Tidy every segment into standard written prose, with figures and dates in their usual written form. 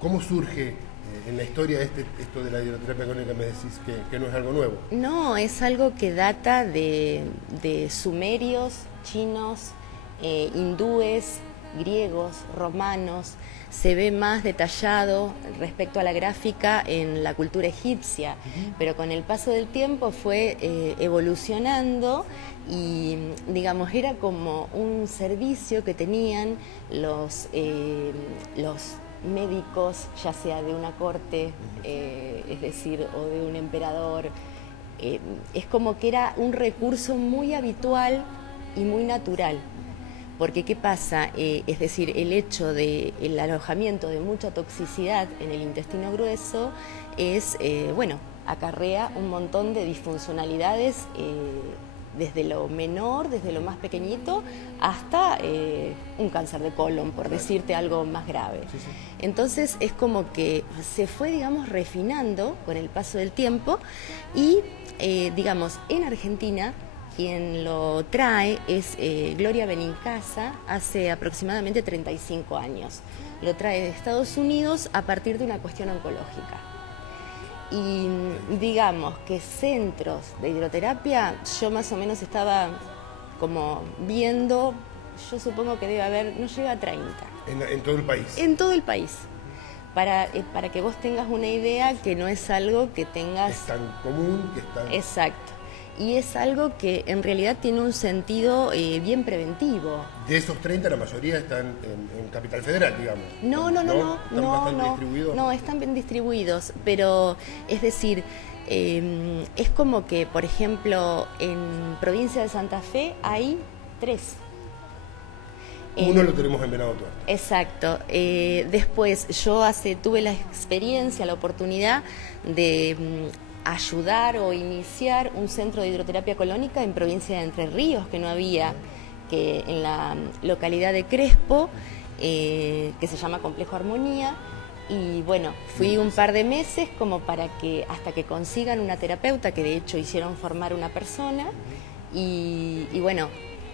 cómo surge en la historia esto de la hidroterapia colónica? Me decís que no es algo nuevo. No, es algo que data de sumerios, chinos, hindúes, griegos, romanos. Se ve más detallado respecto a la gráfica en la cultura egipcia, pero con el paso del tiempo fue evolucionando y, digamos, era como un servicio que tenían los médicos, ya sea de una corte, es decir, o de un emperador. Es como que era un recurso muy habitual y muy natural. Porque ¿qué pasa? Es decir, el hecho del alojamiento de mucha toxicidad en el intestino grueso es, bueno, acarrea un montón de disfuncionalidades desde lo menor, desde lo más pequeñito, hasta un cáncer de colon, por decirte algo más grave. Sí, sí. Entonces es como que se fue, digamos, refinando con el paso del tiempo y, digamos, en Argentina quien lo trae es Gloria Benincasa, hace aproximadamente 35 años. Lo trae de Estados Unidos a partir de una cuestión oncológica. Y digamos que centros de hidroterapia, yo más o menos estaba como viendo, yo supongo que debe haber, no llega a 30. ¿En todo el país? En todo el país. Para que vos tengas una idea que no es algo que tengas... Es tan común que está... Exacto. Y es algo que en realidad tiene un sentido bien preventivo. De esos 30, la mayoría están en Capital Federal, digamos. No, están bien distribuidos, pero es decir, es como que, por ejemplo, en provincia de Santa Fe hay 3. Uno lo tenemos en Venado Tuerto. Exacto. Después yo tuve la experiencia, la oportunidad de... ayudar o iniciar un centro de hidroterapia colónica en provincia de Entre Ríos, que no había, que en la localidad de Crespo, que se llama Complejo Armonía, y bueno, fui un par de meses como para que, hasta que consigan una terapeuta, que de hecho hicieron formar una persona, y bueno,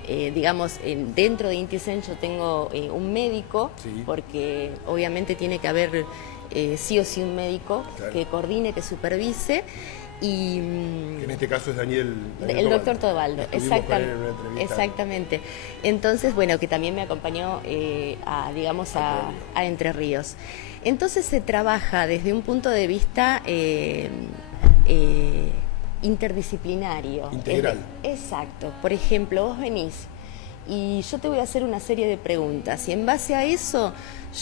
digamos, dentro de Intisen yo tengo un médico, sí, porque obviamente tiene que haber... sí o sí un médico, claro, que coordine, que supervise y... Que en este caso es Daniel el doctor Tobaldo, exactamente. Entonces, bueno, que también me acompañó a Entre Ríos. Entonces se trabaja desde un punto de vista interdisciplinario. Integral. Exacto. Por ejemplo, vos venís y yo te voy a hacer una serie de preguntas y en base a eso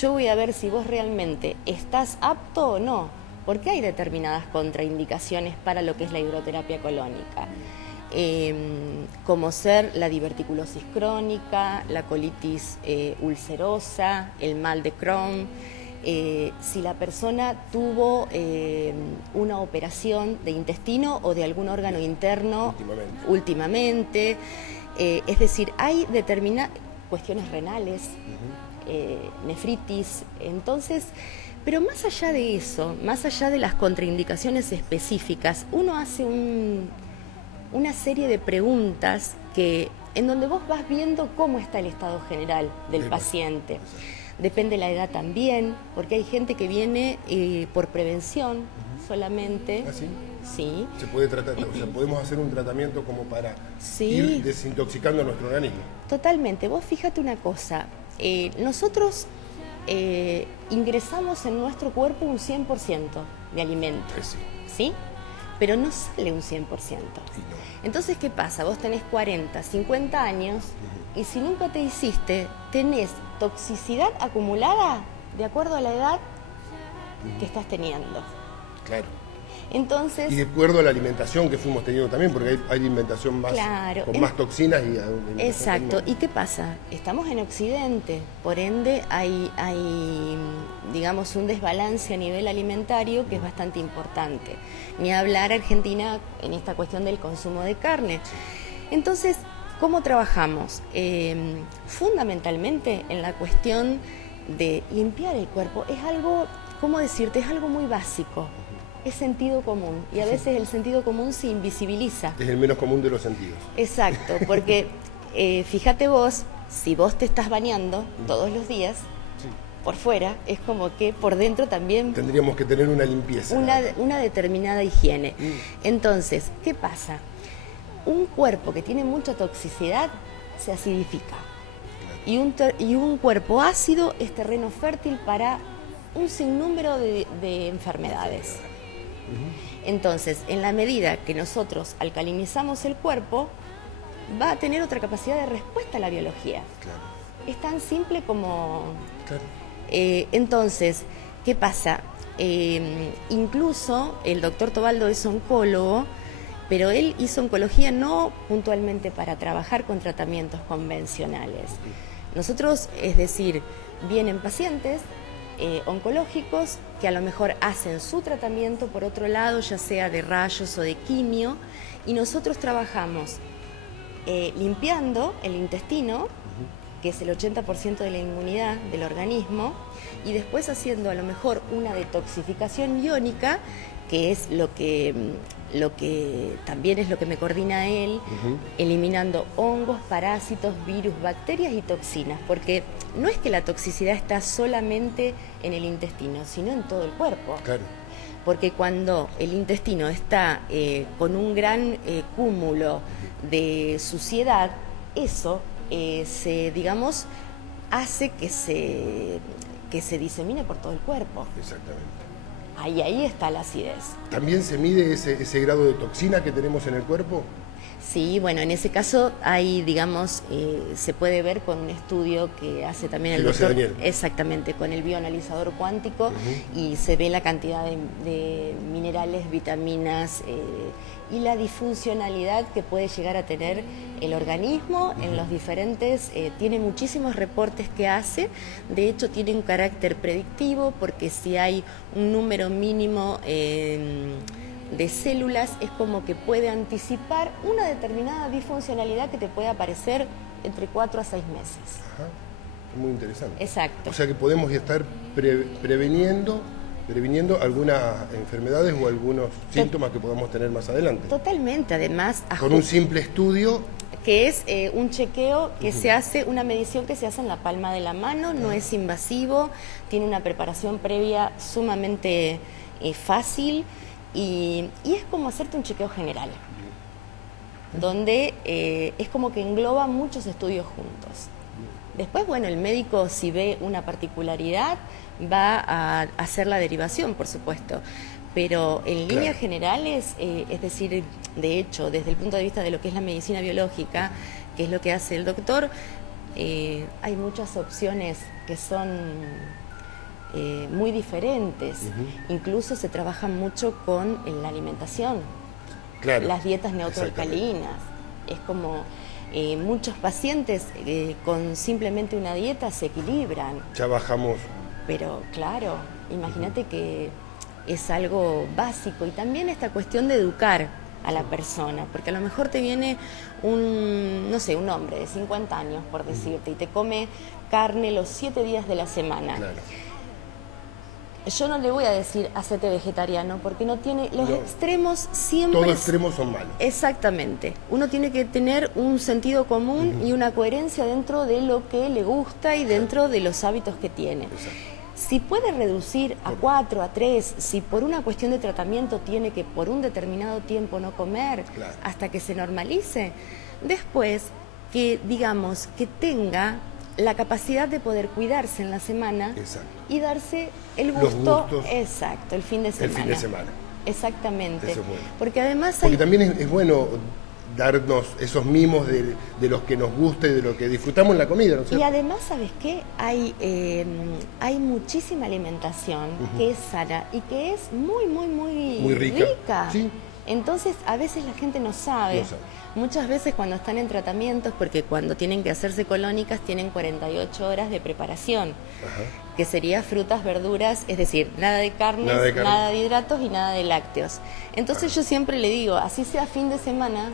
yo voy a ver si vos realmente estás apto o no, porque hay determinadas contraindicaciones para lo que es la hidroterapia colónica, como ser la diverticulosis crónica, la colitis ulcerosa, el mal de Crohn, si la persona tuvo una operación de intestino o de algún órgano interno últimamente. Es decir, hay determinadas cuestiones renales, nefritis, entonces, pero más allá de eso, más allá de las contraindicaciones específicas, uno hace una serie de preguntas en donde vos vas viendo cómo está el estado general del paciente. Depende la edad también, porque hay gente que viene por prevención solamente. ¿Ah, sí? Sí. Se puede tratar, o sea, podemos hacer un tratamiento como para ir desintoxicando nuestro organismo. Totalmente. Vos fíjate una cosa, nosotros ingresamos en nuestro cuerpo un 100% de alimento, ¿sí? Pero no sale un 100%. Entonces, ¿qué pasa? Vos tenés 40, 50 años y si nunca te hiciste, tenés toxicidad acumulada de acuerdo a la edad que estás teniendo. Claro. Entonces, y de acuerdo a la alimentación que fuimos teniendo también, porque hay alimentación más, claro, con más toxinas. Exacto. ¿Y qué pasa? Estamos en Occidente, por ende hay digamos, un desbalance a nivel alimentario que es bastante importante. Ni hablar Argentina en esta cuestión del consumo de carne. Entonces, ¿cómo trabajamos? Fundamentalmente en la cuestión de limpiar el cuerpo. Es algo, ¿cómo decirte? Es algo muy básico. Es sentido común y a veces el sentido común se invisibiliza. Es el menos común de los sentidos. Exacto, porque fíjate vos, si vos te estás bañando todos los días, por fuera, es como que por dentro también tendríamos que tener una limpieza. Una determinada higiene. Entonces, ¿qué pasa? Un cuerpo que tiene mucha toxicidad se acidifica. Y un cuerpo ácido es terreno fértil para un sinnúmero de enfermedades. Entonces, en la medida que nosotros alcalinizamos el cuerpo, va a tener otra capacidad de respuesta a la biología. Claro. Es tan simple como... Claro. Entonces, ¿qué pasa? Incluso el doctor Tobaldo es oncólogo, pero él hizo oncología no puntualmente para trabajar con tratamientos convencionales. Nosotros, es decir, vienen pacientes oncológicos que a lo mejor hacen su tratamiento por otro lado, ya sea de rayos o de quimio, y nosotros trabajamos limpiando el intestino, que es el 80% de la inmunidad del organismo, y después haciendo a lo mejor una detoxificación iónica, que es lo que también es lo que me coordina él, eliminando hongos, parásitos, virus, bacterias y toxinas, porque no es que la toxicidad está solamente en el intestino, sino en todo el cuerpo. Claro. Porque cuando el intestino está con un gran cúmulo de suciedad, eso digamos, hace que se disemine por todo el cuerpo. Exactamente. Ahí está la acidez. ¿También se mide ese grado de toxina que tenemos en el cuerpo? Sí, bueno, en ese caso hay, digamos, se puede ver con un estudio que hace también el doctor, exactamente, con el bioanalizador cuántico, y se ve la cantidad de minerales, vitaminas y la disfuncionalidad que puede llegar a tener el organismo en los diferentes, tiene muchísimos reportes que hace, de hecho tiene un carácter predictivo, porque si hay un número mínimo de células, es como que puede anticipar una determinada disfuncionalidad que te puede aparecer entre 4 a 6 meses. Ajá. Muy interesante. Exacto. O sea que podemos estar previniendo algunas enfermedades o algunos síntomas que podamos tener más adelante. Totalmente, además... Con un simple estudio... Que es un chequeo que se hace, una medición que se hace en la palma de la mano, no es invasivo, tiene una preparación previa sumamente fácil, y es como hacerte un chequeo general, donde es como que engloba muchos estudios juntos. Después, bueno, el médico, si ve una particularidad, va a hacer la derivación, por supuesto, pero en líneas generales, es decir, de hecho, desde el punto de vista de lo que es la medicina biológica, que es lo que hace el doctor, hay muchas opciones que son muy diferentes. Incluso se trabaja mucho con la alimentación, las dietas neutroalcalinas. Es como muchos pacientes con simplemente una dieta se equilibran. Ya bajamos. Pero claro, imagínate que es algo básico, y también esta cuestión de educar a la persona, porque a lo mejor te viene un hombre de 50 años, por decirte, y te come carne los 7 días de la semana. Claro. Yo no le voy a decir hacete vegetariano, porque no tiene los extremos siempre. Todos extremos son malos. Exactamente. Uno tiene que tener un sentido común y una coherencia dentro de lo que le gusta y dentro de los hábitos que tiene. Exacto. Si puede reducir a 4, a 3, si por una cuestión de tratamiento tiene que por un determinado tiempo no comer, hasta que se normalice, después que, digamos, que tenga la capacidad de poder cuidarse en la semana y darse el gusto, el fin de semana. El fin de semana. Exactamente. Eso es bueno. Porque además porque también es bueno darnos esos mimos de los que nos gusta y de lo que disfrutamos en la comida, ¿no es cierto? Y además, ¿sabes qué? Hay muchísima alimentación que es sana y que es muy rica. ¿Sí? Entonces, a veces la gente no sabe. Muchas veces cuando están en tratamientos, porque cuando tienen que hacerse colónicas tienen 48 horas de preparación, que sería frutas, verduras, es decir, nada de carnes, nada de hidratos y nada de lácteos. Entonces yo siempre le digo, así sea fin de semana,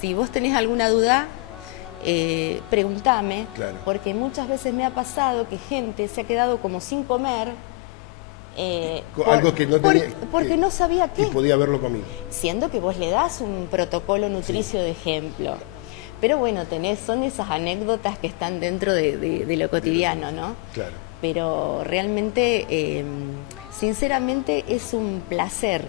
si vos tenés alguna duda, preguntame, porque muchas veces me ha pasado que gente se ha quedado como sin comer, algo que no tenía, porque no sabía qué. Y podía haberlo comido. Siendo que vos le das un protocolo nutricio de ejemplo. Pero bueno, son esas anécdotas que están dentro de lo cotidiano, ¿no? Claro. pero realmente, sinceramente, es un placer.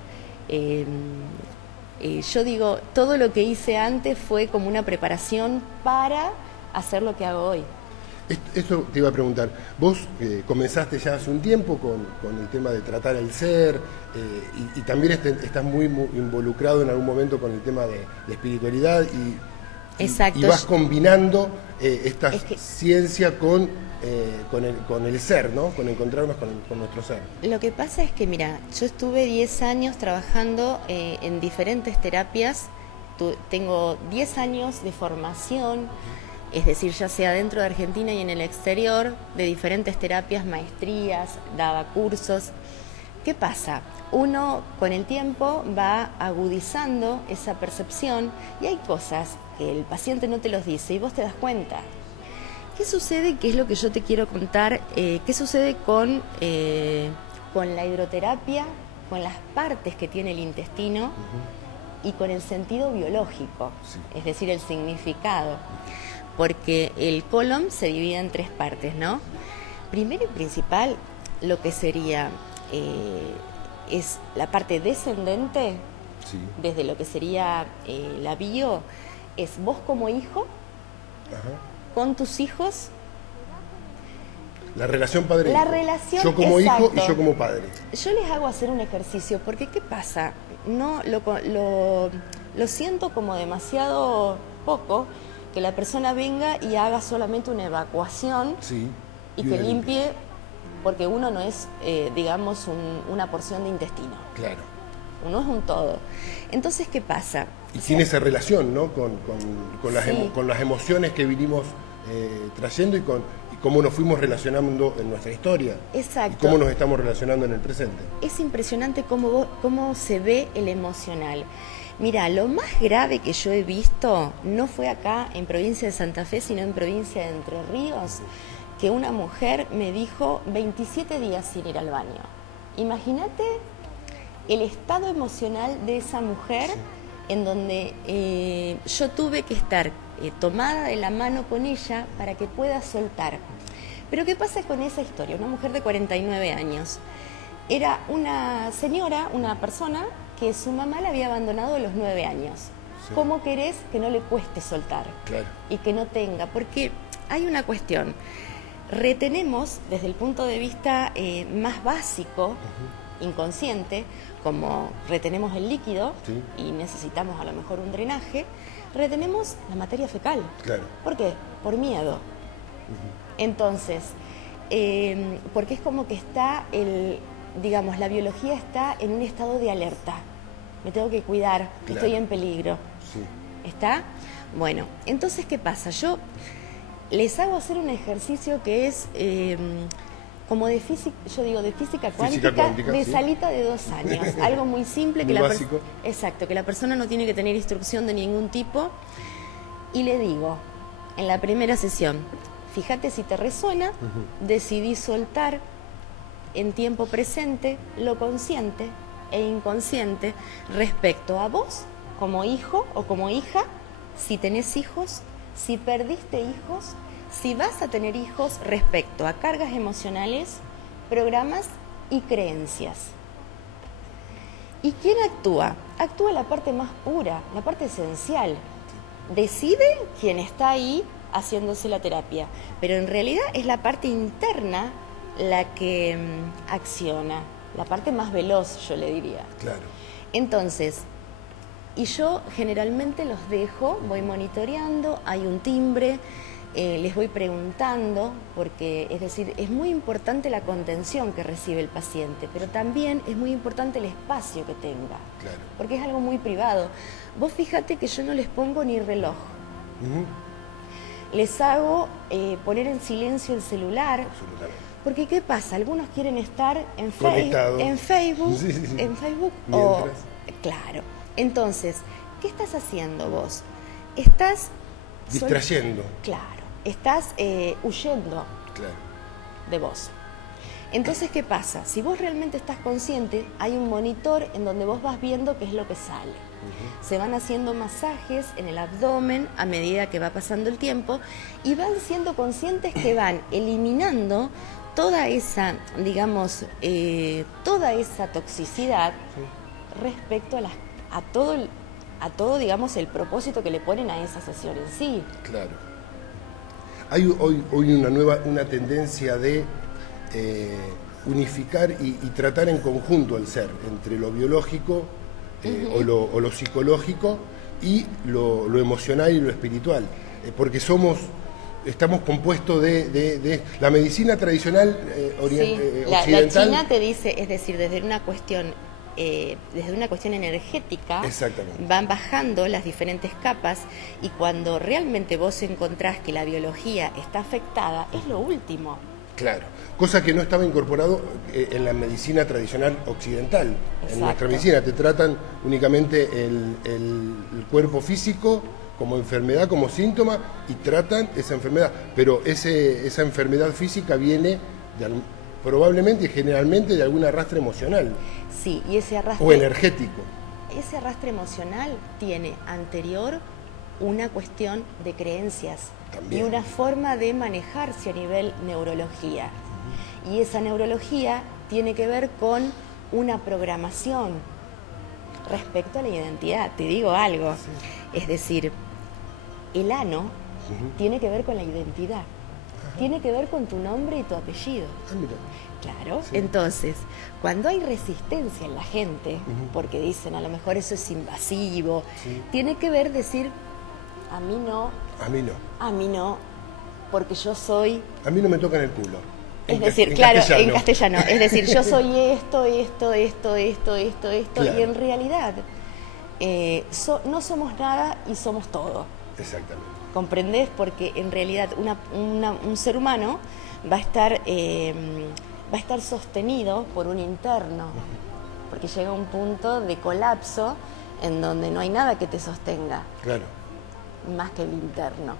Yo digo, todo lo que hice antes fue como una preparación para hacer lo que hago hoy. Eso te iba a preguntar. Vos comenzaste ya hace un tiempo con el tema de tratar el ser, y también estás muy involucrado en algún momento con el tema de la espiritualidad Exacto. Y vas combinando esta ciencia con el ser, ¿no? Con encontrarnos con nuestro ser. Lo que pasa es que, mira, yo estuve 10 años trabajando en diferentes terapias. Tengo 10 años de formación, es decir, ya sea dentro de Argentina y en el exterior, de diferentes terapias, maestrías, daba cursos. ¿Qué pasa? Uno con el tiempo va agudizando esa percepción y hay cosas que el paciente no te los dice y vos te das cuenta. ¿Qué sucede? ¿Qué es lo que yo te quiero contar? ¿Qué sucede con la hidroterapia, con las partes que tiene el intestino y con el sentido biológico? Sí. Es decir, el significado. Porque el colon se divide en 3 partes, ¿no? Primero y principal, lo que sería es la parte descendente, sí, desde lo que sería la bio, es vos como hijo, con tus hijos. La relación padre-hijo. La relación, yo como exacto, hijo y yo como padre. Yo les hago hacer un ejercicio, porque ¿qué pasa? No lo siento como demasiado poco, que la persona venga y haga solamente una evacuación, sí, y que limpie, porque uno no es, digamos, una porción de intestino. Claro. Uno es un todo. Entonces, ¿qué pasa? Y tiene esa relación, ¿no? Con las emociones que vinimos trayendo y cómo nos fuimos relacionando en nuestra historia. Exacto. Y cómo nos estamos relacionando en el presente. Es impresionante cómo se ve el emocional. Mira, lo más grave que yo he visto no fue acá en provincia de Santa Fe, sino en provincia de Entre Ríos, que una mujer me dijo 27 días sin ir al baño. Imagínate el estado emocional de esa mujer, sí, en donde yo tuve que estar tomada de la mano con ella para que pueda soltar. Pero ¿qué pasa con esa historia? Una mujer de 49 años. Era una señora, una persona que su mamá la había abandonado a los 9 años. Sí. ¿Cómo querés que no le cueste soltar? Claro. Y que no tenga, porque hay una cuestión. Retenemos desde el punto de vista más básico, inconsciente, como retenemos el líquido, sí, y necesitamos a lo mejor un drenaje, retenemos la materia fecal. Claro. ¿Por qué? Por miedo. Entonces, porque es como que está digamos, la biología está en un estado de alerta. Me tengo que cuidar, claro, estoy en peligro. Sí. ¿Está? Bueno, entonces, ¿qué pasa? Yo les hago hacer un ejercicio que es como de física, yo digo de física cuántica de sí, salita de 2 años. Algo muy simple, muy básico. Exacto, que la persona no tiene que tener instrucción de ningún tipo. Y le digo, en la primera sesión, fíjate si te resuena, decidí soltar en tiempo presente lo consciente e inconsciente respecto a vos como hijo o como hija, si tenés hijos, si perdiste hijos, si vas a tener hijos, respecto a cargas emocionales, programas y creencias. ¿Y quién actúa? Actúa la parte más pura, la parte esencial. Decide quien está ahí haciéndose la terapia, pero en realidad es la parte interna la que acciona, la parte más veloz, yo le diría. Claro. Entonces, y yo generalmente los dejo, voy monitoreando, hay un timbre, les voy preguntando, porque, es decir, es muy importante la contención que recibe el paciente, pero también es muy importante el espacio que tenga, claro, porque es algo muy privado. Vos fíjate que yo no les pongo ni reloj. Les hago poner en silencio el celular. Porque ¿qué pasa? Algunos quieren estar en Facebook, sí, sí, en Facebook o... Claro. Entonces, ¿qué estás haciendo vos? Estás... distrayendo. Claro. Estás huyendo, claro, de vos. Entonces, ¿qué pasa? Si vos realmente estás consciente, hay un monitor en donde vos vas viendo qué es lo que sale. Se van haciendo masajes en el abdomen a medida que va pasando el tiempo y van siendo conscientes que van eliminando toda esa, digamos, toda esa toxicidad respecto a todo, digamos, el propósito que le ponen a esa sesión en sí. Claro. Hay hoy una tendencia de unificar y tratar en conjunto el ser, entre lo biológico o lo psicológico y lo emocional y lo espiritual, porque estamos compuestos de la medicina tradicional occidental. La China te dice, es decir, desde una cuestión energética, van bajando las diferentes capas, y cuando realmente vos encontrás que la biología está afectada, es lo último. Claro, cosa que no estaba incorporado en la medicina tradicional occidental. Exacto. En nuestra medicina te tratan únicamente el cuerpo físico como enfermedad, como síntoma, y tratan esa enfermedad. Pero esa enfermedad física viene probablemente y generalmente de algún arrastre emocional. Sí, y ese arrastre... O energético. Ese arrastre emocional tiene anterior una cuestión de creencias. También. Y una forma de manejarse a nivel neurología. Y esa neurología tiene que ver con una programación respecto a la identidad. Te digo algo, es decir, el ano tiene que ver con la identidad, tiene que ver con tu nombre y tu apellido. Claro, entonces, cuando hay resistencia en la gente, porque dicen a lo mejor eso es invasivo, tiene que ver decir, a mí no, a mí no, porque yo soy... A mí no me tocan el culo. Es decir, claro, en castellano, es decir, yo soy esto, claro. Y en realidad no somos nada y somos todo. Exactamente. ¿Comprendés? Porque en realidad un ser humano va a estar sostenido por un interno, porque llega un punto de colapso en donde no hay nada que te sostenga. Claro. Más que el interno.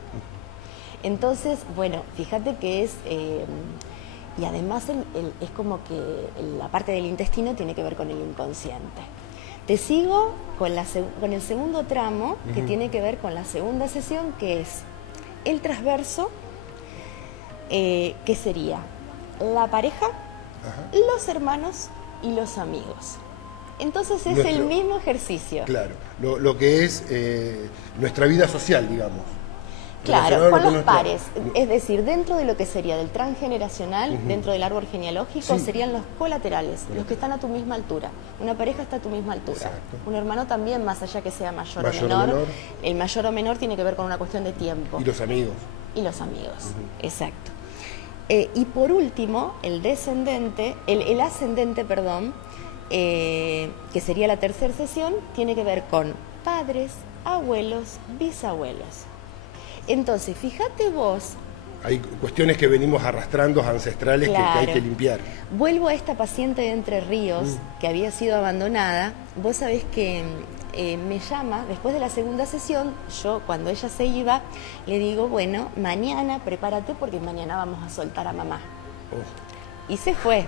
Entonces, bueno, fíjate que es... y además es como que la parte del intestino tiene que ver con el inconsciente. Te sigo con el segundo tramo, que tiene que ver con la segunda sesión, que es el transverso, que sería la pareja, los hermanos y los amigos. Entonces es el mismo ejercicio. Claro, lo que es nuestra vida social, digamos. Claro, con los pares, es decir, dentro de lo que sería del transgeneracional, dentro del árbol genealógico, serían los colaterales, los que están a tu misma altura. Una pareja está a tu misma altura. Exacto. Un hermano también, más allá que sea mayor o menor. El mayor o menor tiene que ver con una cuestión de tiempo. Y los amigos. Y los amigos, exacto. Y por último, el ascendente, perdón, que sería la tercera sesión, tiene que ver con padres, abuelos, bisabuelos. Entonces, fíjate vos... Hay cuestiones que venimos arrastrando ancestrales, claro, que hay que limpiar. Vuelvo a esta paciente de Entre Ríos, que había sido abandonada. Vos sabés que me llama, después de la segunda sesión, yo cuando ella se iba, le digo, bueno, mañana prepárate porque mañana vamos a soltar a mamá. Y se fue.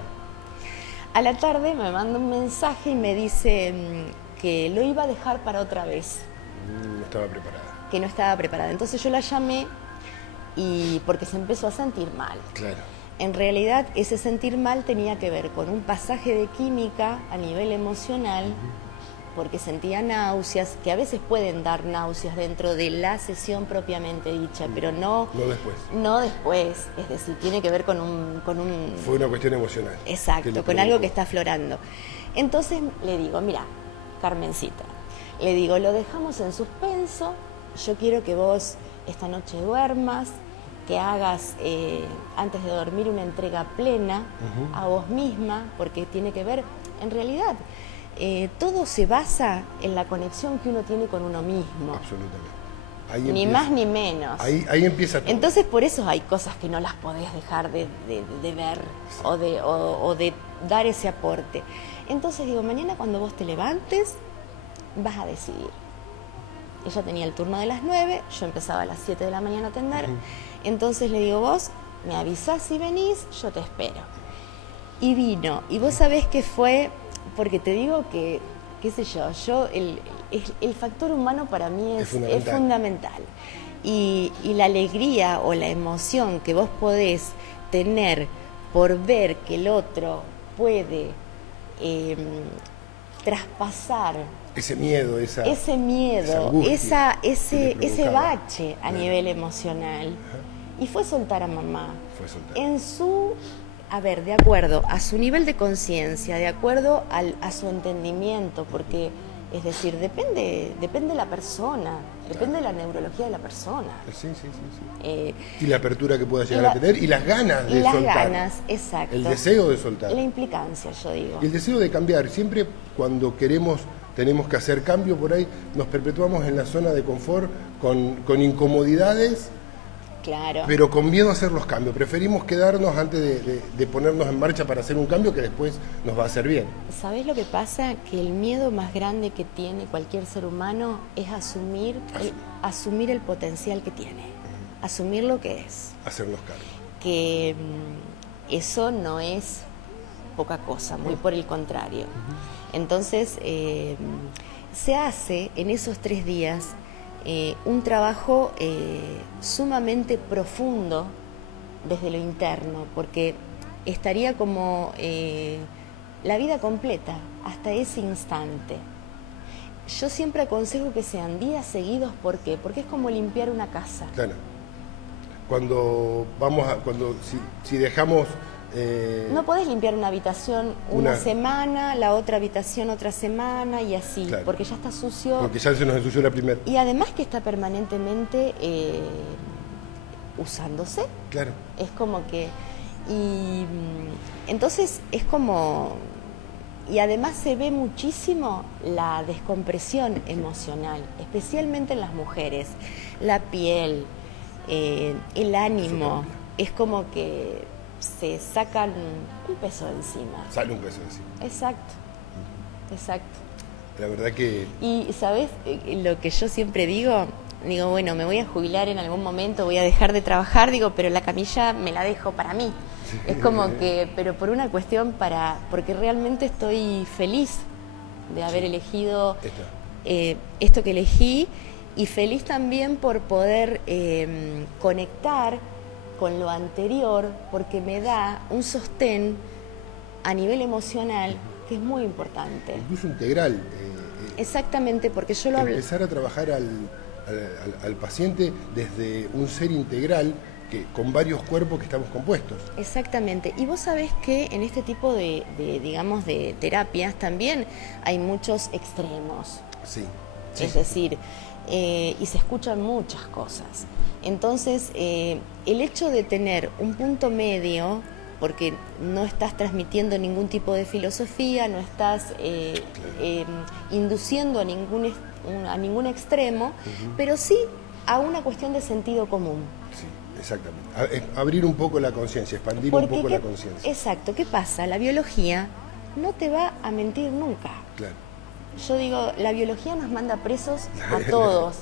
A la tarde me manda un mensaje y me dice que lo iba a dejar para otra vez. No estaba preparada. Que no estaba preparada. Entonces yo la llamé porque se empezó a sentir mal. Claro. En realidad ese sentir mal tenía que ver con un pasaje de química a nivel emocional, porque sentía náuseas, que a veces pueden dar náuseas dentro de la sesión propiamente dicha, pero no después. No después, es decir, tiene que ver con un... Fue una cuestión emocional. Exacto, con algo que está aflorando. Entonces le digo, mira, Carmencita, le digo, lo dejamos en suspenso. Yo quiero que vos esta noche duermas, que hagas antes de dormir una entrega plena a vos misma, porque tiene que ver, en realidad, todo se basa en la conexión que uno tiene con uno mismo. Absolutamente. Ni más ni menos. Ahí empieza todo. Entonces por eso hay cosas que no las podés dejar de ver o de dar ese aporte. Entonces digo, mañana cuando vos te levantes, vas a decidir. Ella tenía el turno de las 9, yo empezaba a las 7 de la mañana a atender. Entonces le digo, vos me avisás si venís, yo te espero. Y vino. Y vos sabés que fue, porque te digo que, qué sé yo, el factor humano para mí es fundamental. Y la alegría o la emoción que vos podés tener por ver que el otro puede traspasar ese miedo, esa angustia, ese bache a Claro. nivel emocional. Ajá. Y fue soltar a mamá. Fue soltar. En su, de acuerdo a su nivel de conciencia, de acuerdo a su entendimiento, porque, es decir, depende de la persona, depende de la neurología de la persona. Sí. Y la apertura que pueda llegar a tener y las ganas de y las soltar. ganas, exacto. El deseo de soltar. La implicancia, yo digo. Y el deseo de cambiar. Siempre cuando tenemos que hacer cambio por ahí, nos perpetuamos en la zona de confort con incomodidades, Claro. pero con miedo a hacer los cambios. Preferimos quedarnos antes de ponernos en marcha para hacer un cambio que después nos va a hacer bien. ¿Sabés lo que pasa? Que el miedo más grande que tiene cualquier ser humano es asumir el potencial que tiene, asumir lo que es. Hacer los cambios. Que eso no es poca cosa, muy por el contrario. Entonces, se hace en esos 3 días un trabajo sumamente profundo desde lo interno, porque estaría como la vida completa hasta ese instante. Yo siempre aconsejo que sean días seguidos, ¿por qué? Porque es como limpiar una casa. Claro. Si dejamos... No podés limpiar una habitación una semana, la otra habitación otra semana y así, Claro. porque ya está sucio. Porque ya se nos ensució la primera. Y además que está permanentemente usándose. Claro. Es como que... entonces es como... Y además se ve muchísimo la descompresión emocional, especialmente en las mujeres. La piel, el ánimo, es como que se sacan un peso de encima. Sale un peso de encima. Exacto. La verdad que... Y ¿sabes lo que yo siempre digo? Digo, bueno, me voy a jubilar en algún momento, voy a dejar de trabajar, pero la camilla me la dejo para mí. Es como que, pero por una cuestión porque realmente estoy feliz de haber elegido esto que elegí, y feliz también por poder conectar con lo anterior, porque me da un sostén a nivel emocional que es muy importante. Incluso integral. Exactamente, porque yo lo hablo... Empezar a trabajar al paciente desde un ser integral con varios cuerpos que estamos compuestos. Exactamente. Y vos sabés que en este tipo de terapias también hay muchos extremos. Sí. Es decir, y se escuchan muchas cosas. Entonces, el hecho de tener un punto medio, porque no estás transmitiendo ningún tipo de filosofía, no estás induciendo a ningún extremo, pero sí a una cuestión de sentido común. Sí, exactamente. Abrir un poco la conciencia, expandir un poco la conciencia. Exacto. ¿Qué pasa? La biología no te va a mentir nunca. Claro. Yo digo, la biología nos manda presos a todos,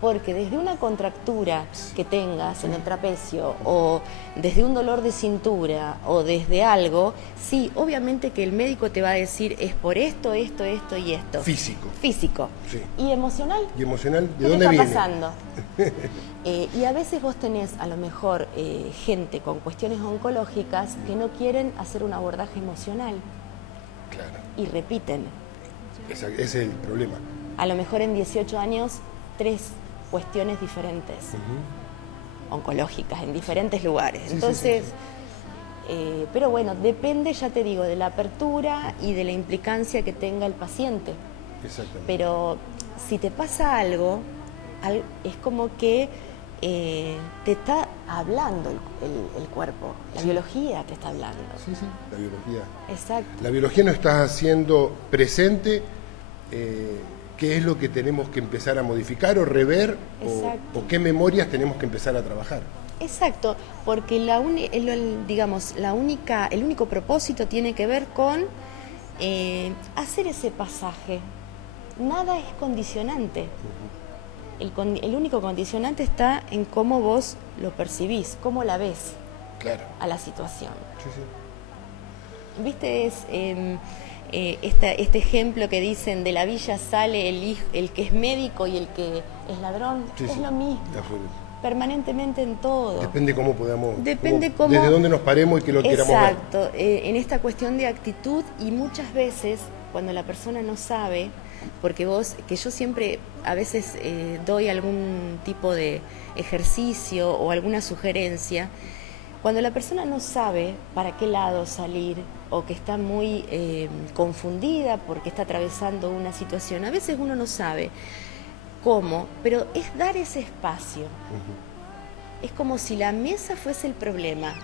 porque desde una contractura que tengas en el trapecio, o desde un dolor de cintura, o desde algo, sí, obviamente que el médico te va a decir es por esto y esto. Físico. Sí. ¿Y emocional? ¿Y emocional? ¿De ¿Qué dónde te está viene? pasando? Y a veces vos tenés a lo mejor gente con cuestiones oncológicas que no quieren hacer un abordaje emocional. Claro. Y repiten. Ese es el problema. A lo mejor en 18 años, 3 cuestiones diferentes, oncológicas, en diferentes lugares. Entonces, pero bueno, depende, ya te digo, de la apertura y de la implicancia que tenga el paciente. Exactamente. Pero si te pasa algo, es como que te está hablando el cuerpo, la biología te está hablando. Sí, la biología. Exacto. La biología nos está haciendo presente qué es lo que tenemos que empezar a modificar o rever o qué memorias tenemos que empezar a trabajar. Exacto, porque el único propósito tiene que ver con hacer ese pasaje. Nada es condicionante. El único condicionante está en cómo vos lo percibís, cómo la ves a la situación. Sí. ¿Viste? Este ejemplo que dicen de la villa sale el que es médico y el que es ladrón, es lo mismo. permanentemente en todo. Depende cómo podamos, Depende desde dónde nos paremos y que lo queramos ver. Exacto, en esta cuestión de actitud, y muchas veces cuando la persona no sabe, porque que yo siempre a veces doy algún tipo de ejercicio o alguna sugerencia, cuando la persona no sabe para qué lado salir o que está muy confundida porque está atravesando una situación, a veces uno no sabe cómo, pero es dar ese espacio. Es como si la mesa fuese el problema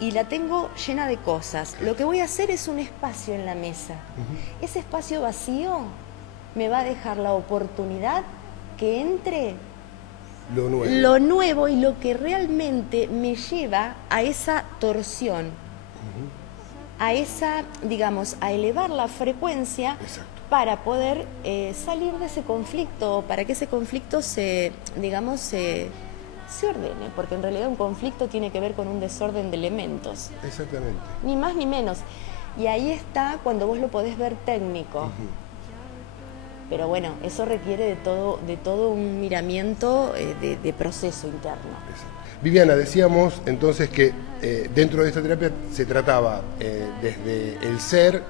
y la tengo llena de cosas. Lo que voy a hacer es un espacio en la mesa. Ese espacio vacío me va a dejar la oportunidad que entre lo nuevo y lo que realmente me lleva a esa torsión, a esa, digamos, a elevar la frecuencia. Exacto. Para poder salir de ese conflicto, para que ese conflicto se ordene, porque en realidad un conflicto tiene que ver con un desorden de elementos. Exactamente. Ni más ni menos. Y ahí está cuando vos lo podés ver técnico. Pero bueno, eso requiere de todo un miramiento de proceso interno. Exacto. Viviana, decíamos entonces que dentro de esta terapia se trataba desde el ser,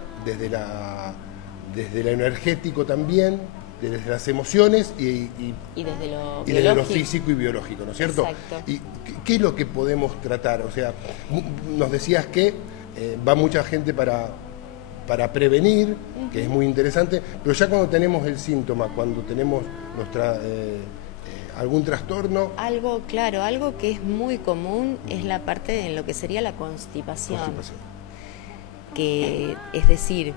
desde lo energético también, desde las emociones y desde lo físico y biológico, ¿no es cierto? Exacto. ¿Y qué es lo que podemos tratar? O sea, nos decías que va mucha gente para prevenir, que es muy interesante, pero ya cuando tenemos el síntoma, cuando tenemos algún trastorno... Algo que es muy común es la parte en lo que sería la constipación. Que es decir,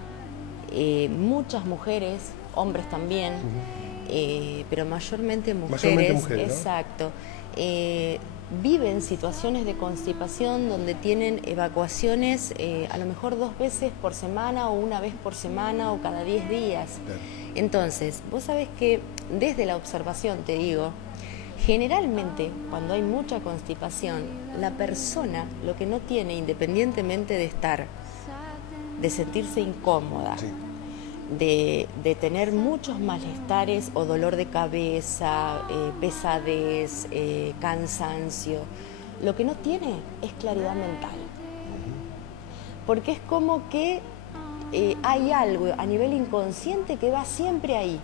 muchas mujeres, hombres también, pero mayormente mujeres, ¿no? Exacto, viven situaciones de constipación donde tienen evacuaciones a lo mejor 2 veces por semana o 1 vez por semana o cada 10 días. Claro. Entonces, vos sabés que desde la observación, te digo, generalmente cuando hay mucha constipación, la persona lo que no tiene, independientemente de sentirse incómoda, sí, de tener muchos malestares o dolor de cabeza, pesadez, cansancio, lo que no tiene es claridad mental. Porque es como que hay algo a nivel inconsciente que va siempre ahí,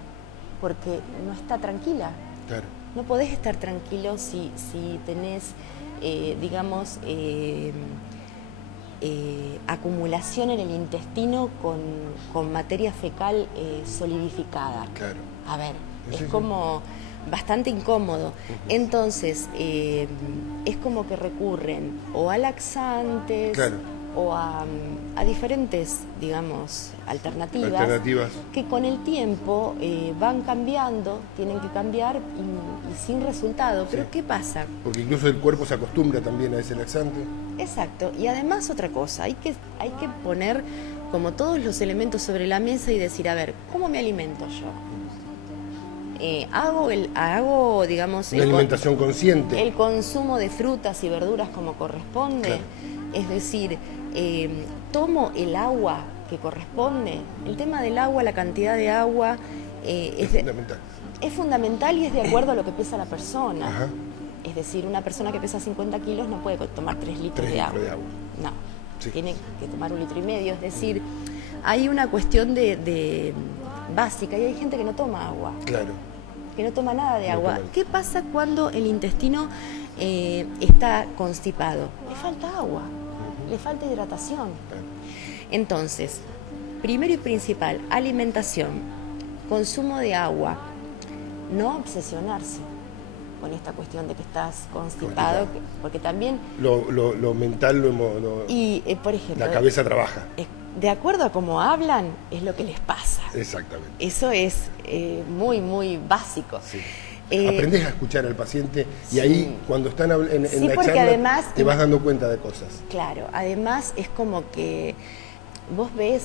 porque no está tranquila. Claro. No podés estar tranquilo si tenés, acumulación en el intestino con materia fecal solidificada. Claro. A ver, sí, es como bastante incómodo. Entonces, es como que recurren o a laxantes, claro, o a diferentes, digamos, alternativas que con el tiempo van cambiando, tienen que cambiar y sin resultado. Pero sí, ¿qué pasa? Porque incluso el cuerpo se acostumbra también a ese laxante. Exacto. Y además otra cosa, hay que poner como todos los elementos sobre la mesa y decir, a ver, ¿cómo me alimento yo? Hago, digamos... Una alimentación consciente. El consumo de frutas y verduras como corresponde. Claro. Es decir, tomo el agua que corresponde. El tema del agua, la cantidad de agua... es fundamental. Es fundamental y es de acuerdo a lo que pesa la persona. Ajá. Es decir, una persona que pesa 50 kilos no puede tomar 3 litros de agua. No, sí, tiene que tomar 1,5 litros. Es decir, hay una cuestión de básica y hay gente que no toma agua. Claro. Que no toma nada de agua. ¿Qué pasa cuando el intestino está constipado? Le falta agua, le falta hidratación. Claro. Entonces, primero y principal, alimentación, consumo de agua, no obsesionarse con esta cuestión de que estás constipado, porque también... Lo mental, por ejemplo... La cabeza trabaja. De acuerdo a cómo hablan, es lo que les pasa. Exactamente. Eso es muy, muy básico. Sí. Aprendés a escuchar al paciente y sí, ahí cuando están en sí, la porque charla además, te vas dando cuenta de cosas. Claro, además es como que vos ves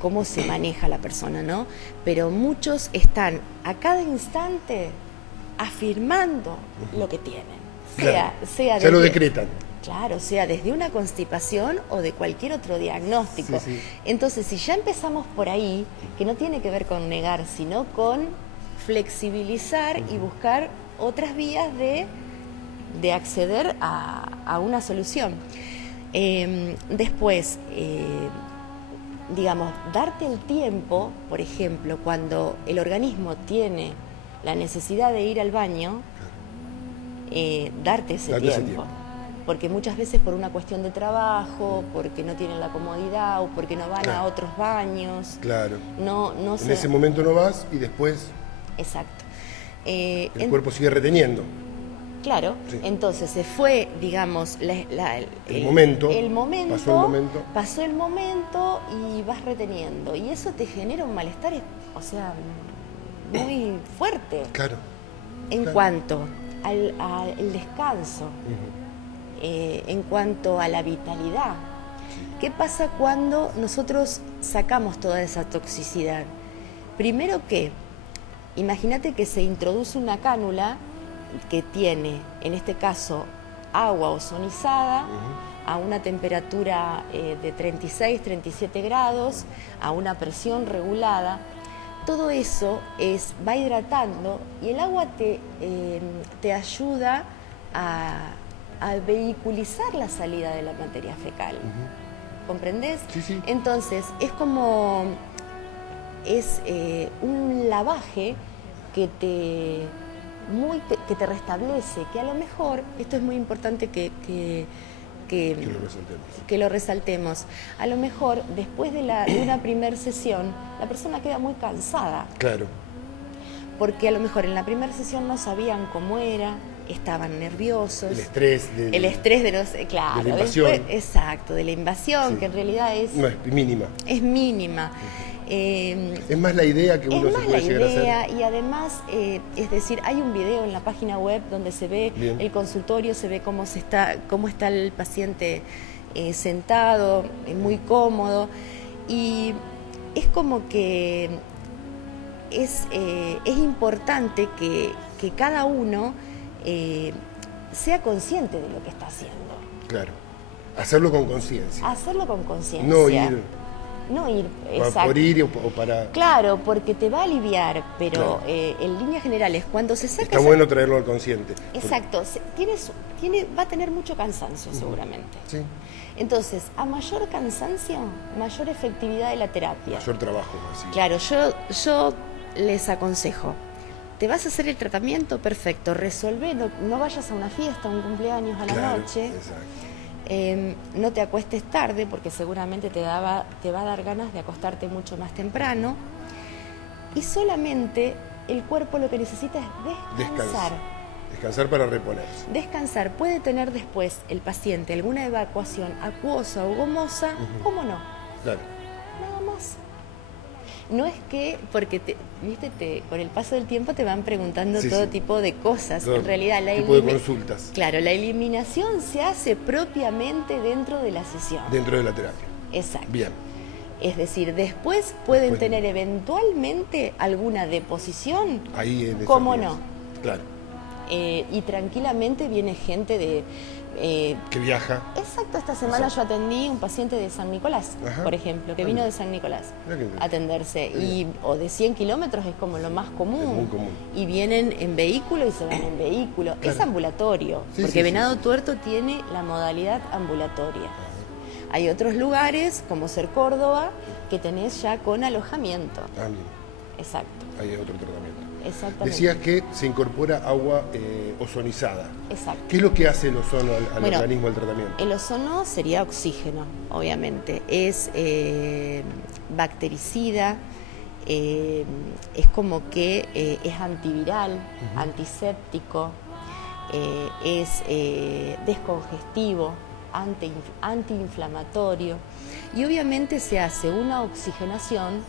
cómo se maneja la persona, ¿no? Pero muchos están a cada instante afirmando lo que tienen. Ya lo decretan. Claro, sea desde una constipación o de cualquier otro diagnóstico. Sí, sí. Entonces, si ya empezamos por ahí, que no tiene que ver con negar, sino con flexibilizar y buscar otras vías de de acceder a una solución. Después, digamos, darte el tiempo, por ejemplo, cuando el organismo tiene la necesidad de ir al baño, darte ese tiempo. Porque muchas veces por una cuestión de trabajo, porque no tienen la comodidad o porque no van a otros baños. Claro. No en ese momento no vas y después... Exacto. El cuerpo sigue reteniendo. Claro, sí. Entonces se fue, digamos, el momento, pasó el momento y vas reteniendo. Y eso te genera un malestar, o sea, muy fuerte. Claro. En cuanto al descanso, en cuanto a la vitalidad. ¿Qué pasa cuando nosotros sacamos toda esa toxicidad? Primero que, imagínate que se introduce una cánula que tiene, en este caso, agua ozonizada a una temperatura de 36, 37 grados, a una presión regulada. Todo eso va hidratando y el agua te ayuda a vehiculizar la salida de la materia fecal. ¿Comprendés? Sí, sí. Entonces, es como... es un lavaje que te restablece, que a lo mejor, esto es muy importante que lo resaltemos. A lo mejor, después de una primera sesión, la persona queda muy cansada. Claro. Porque a lo mejor en la primera sesión no sabían cómo era, estaban nerviosos. El estrés de los... Claro, de la invasión. Después, exacto, de la invasión, que en realidad es... No, es mínima. Es mínima. Es más la idea que uno se puede llegar a hacer. Y además, es decir, hay un video en la página web donde se ve el consultorio, se ve cómo está el paciente sentado, muy cómodo, y es como que es importante que cada uno sea consciente de lo que está haciendo. Claro, hacerlo con conciencia. Hacerlo con conciencia. No ir exacto. Por ir o para... Claro, porque te va a aliviar, pero en líneas generales, cuando se saca... Está bueno traerlo al consciente. Exacto, va a tener mucho cansancio seguramente. Sí. Entonces, a mayor cansancio, mayor efectividad de la terapia. Mayor trabajo. Así. Claro, yo les aconsejo, te vas a hacer el tratamiento, perfecto, resolvé, no vayas a una fiesta, a un cumpleaños a la noche. Exacto. No te acuestes tarde porque seguramente te va a dar ganas de acostarte mucho más temprano, y solamente el cuerpo lo que necesita es descansar. Descansar para reponerse. Descansar. Puede tener después el paciente alguna evacuación acuosa o gomosa, ¿cómo no? Claro. Nada más. No es que, porque con el paso del tiempo te van preguntando todo tipo de cosas. En realidad, tipo de consultas. Claro, la eliminación se hace propiamente dentro de la sesión. Dentro de la terapia. Exacto. Bien. Es decir, después pueden tener eventualmente alguna deposición. Ahí en ¿Cómo no? Claro. Y tranquilamente viene gente que viaja. Exacto, esta semana yo atendí un paciente de San Nicolás, por ejemplo, que vino de San Nicolás a atenderse, o de 100 kilómetros es como lo más común. Es muy común. Y vienen en vehículo y se van en vehículo. Claro. Es ambulatorio, porque Venado Tuerto tiene la modalidad ambulatoria. Hay otros lugares, como ser Córdoba, que tenés ya con alojamiento. Bien. Exacto. Hay otro tratamiento. Exactamente. Decías que se incorpora agua ozonizada. Exacto. ¿Qué es lo que hace el ozono al organismo del tratamiento? El ozono sería oxígeno, obviamente. Es bactericida, es como que es antiviral, antiséptico, es descongestivo, antiinflamatorio, y obviamente se hace una oxigenación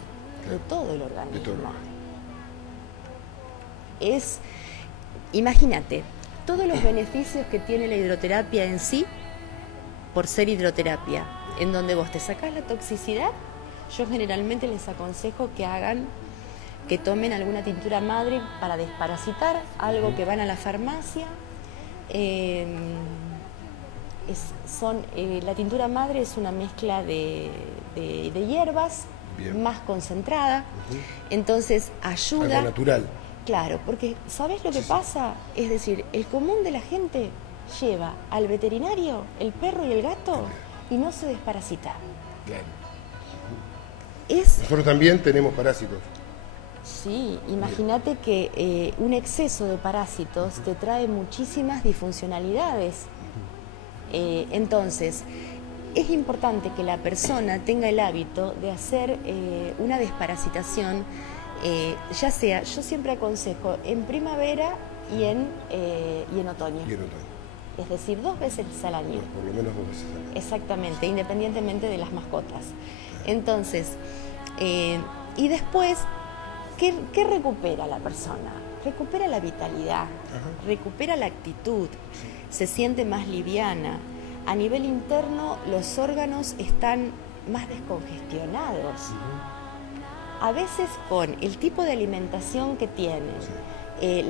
de todo el organismo. De todo el organismo. Imagínate, todos los beneficios que tiene la hidroterapia en sí, por ser hidroterapia, en donde vos te sacás la toxicidad. Yo generalmente les aconsejo que tomen alguna tintura madre para desparasitar, algo que van a la farmacia. La tintura madre es una mezcla de hierbas, más concentrada, entonces ayuda. Algo natural. Claro, porque ¿sabés lo que pasa? Es decir, el común de la gente lleva al veterinario el perro y el gato y no se desparasita. Claro. Es, Nosotros también tenemos parásitos. sí, imagínate que un exceso de parásitos te trae muchísimas disfuncionalidades. Entonces, es importante que la persona tenga el hábito de hacer una desparasitación, ya sea, yo siempre aconsejo en primavera y en otoño. Y en otoño. Es decir, 2 veces al año. Por lo menos 2 veces al año. Exactamente, independientemente de las mascotas. Entonces, y después, ¿qué recupera la persona? Recupera la vitalidad, recupera la actitud, se siente más liviana. A nivel interno, los órganos están más descongestionados. A veces con el tipo de alimentación que tienen,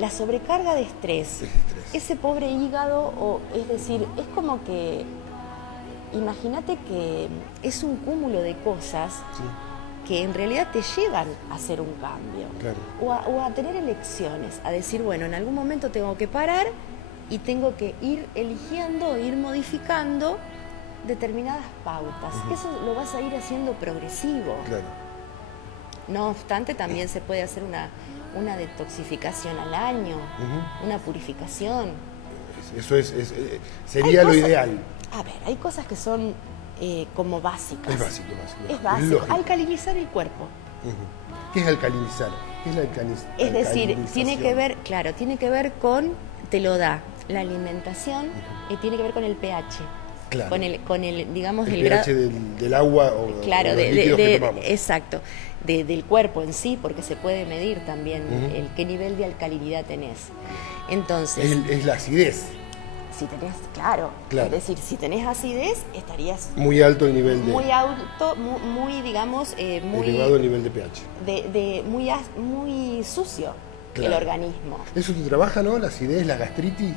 la sobrecarga de estrés, ese pobre hígado, es decir, es como que, imagínate que es un cúmulo de cosas que en realidad te llevan a hacer un cambio, o a tener elecciones, a decir, bueno, en algún momento tengo que parar y tengo que ir eligiendo, ir modificando determinadas pautas, que eso lo vas a ir haciendo progresivo. No obstante, también se puede hacer una detoxificación al año, una purificación. Eso sería lo ideal. A ver, hay cosas que son como básicas. Es básico. Es básico. Alcalinizar el cuerpo. ¿Qué es alcalinizar? ¿Qué es la Es decir, tiene que ver, claro, tiene que ver con, te lo da la alimentación y tiene que ver con el pH. Claro. Con el digamos, el pH del agua o claro, o los líquidos que tomamos. Exacto, del cuerpo en sí, porque se puede medir también qué nivel de alcalinidad tenés. Entonces, es la acidez. Si tenés, claro, es decir, si tenés acidez, estarías muy alto el nivel de... Muy alto, muy digamos, muy... elevado el nivel de pH. Muy sucio el organismo. Eso te trabaja, ¿no? La acidez, la gastritis.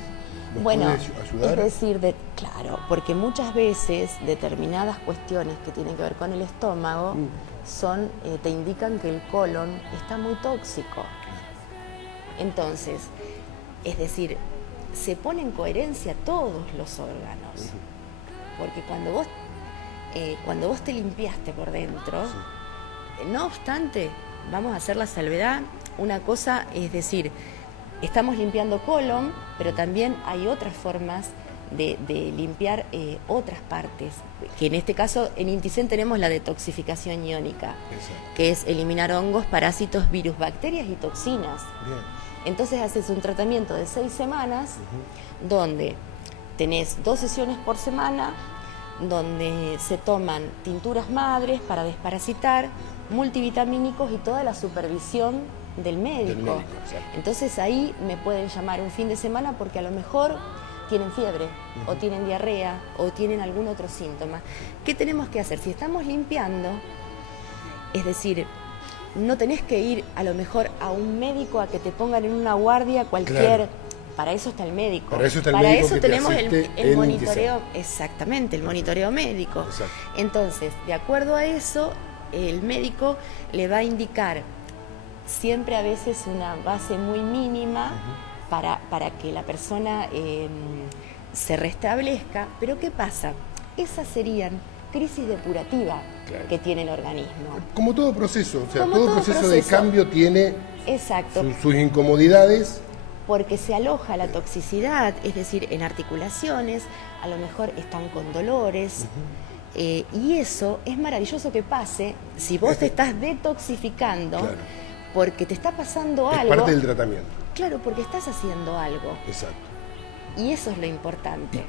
Bueno, puede ayudar? Es decir, claro, porque muchas veces determinadas cuestiones que tienen que ver con el estómago te indican que el colon está muy tóxico. Entonces, es decir, se pone en coherencia todos los órganos. Porque cuando vos te limpiaste por dentro, no obstante, vamos a hacer la salvedad, una cosa, es decir, estamos limpiando colon, pero también hay otras formas de limpiar otras partes, que en este caso en Inticen tenemos la detoxificación iónica, que es eliminar hongos, parásitos, virus, bacterias y toxinas. Entonces haces un tratamiento de 6 semanas, donde tenés 2 sesiones por semana, donde se toman tinturas madres para desparasitar, multivitamínicos y toda la supervisión del médico. Entonces ahí me pueden llamar un fin de semana porque a lo mejor tienen fiebre o tienen diarrea o tienen algún otro síntoma. ¿Qué tenemos que hacer? Si estamos limpiando, es decir, no tenés que ir a lo mejor a un médico a que te pongan en una guardia cualquier... Para eso está el médico. Para eso tenemos el monitoreo, exactamente, el monitoreo médico. Entonces, de acuerdo a eso, el médico le va a indicar siempre a veces una base muy mínima para que la persona se restablezca. Pero ¿qué pasa? Esas serían crisis depurativa que tiene el organismo. Como todo proceso, o sea, todo proceso de cambio tiene sus incomodidades. Porque se aloja la toxicidad, es decir, en articulaciones, a lo mejor están con dolores, y eso es maravilloso que pase si vos te estás detoxificando, porque te está pasando algo. Es parte del tratamiento. Claro, porque estás haciendo algo. Exacto. Y eso es lo importante.